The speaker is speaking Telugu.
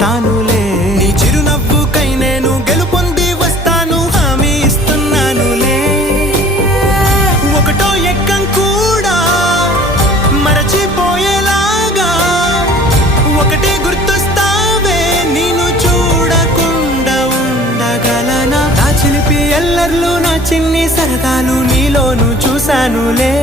చేస్తానులే. నీ చిరునవ్వుకై నేను గెలుపొంది వస్తాను, హామీ ఇస్తున్నానులే. ఒకటో ఎక్కం కూడా మరచిపోయేలాగా ఒకటే గుర్తొస్తావే, నేను చూడకుండా ఉండగలనా? నా చిలిపి ఎల్లర్లు, నా చిన్ని సరదాలు నీలోను చూశానులే.